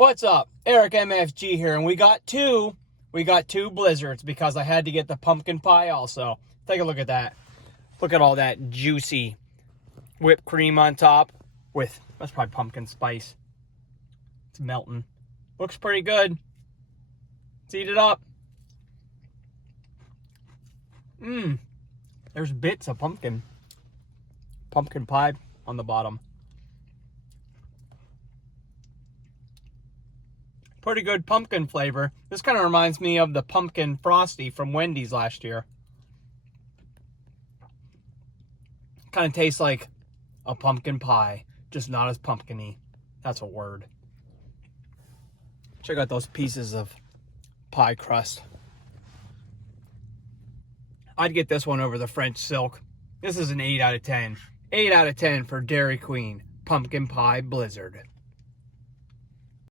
What's up? Eric MFG here, and we got two blizzards because I had to get the pumpkin pie also. Take a look at that. Look at all that juicy whipped cream on top with, that's probably pumpkin spice. It's melting. Looks pretty good. Let's eat it up. There's bits of pumpkin pie on the bottom. Pretty good pumpkin flavor. This kind of reminds me of the pumpkin frosty from Wendy's last year. Kind of tastes like a pumpkin pie, just not as pumpkin-y. That's a word. Check out those pieces of pie crust. I'd get this one over the French Silk. This is an 8 out of 10. 8 out of 10 for Dairy Queen Pumpkin Pie Blizzard.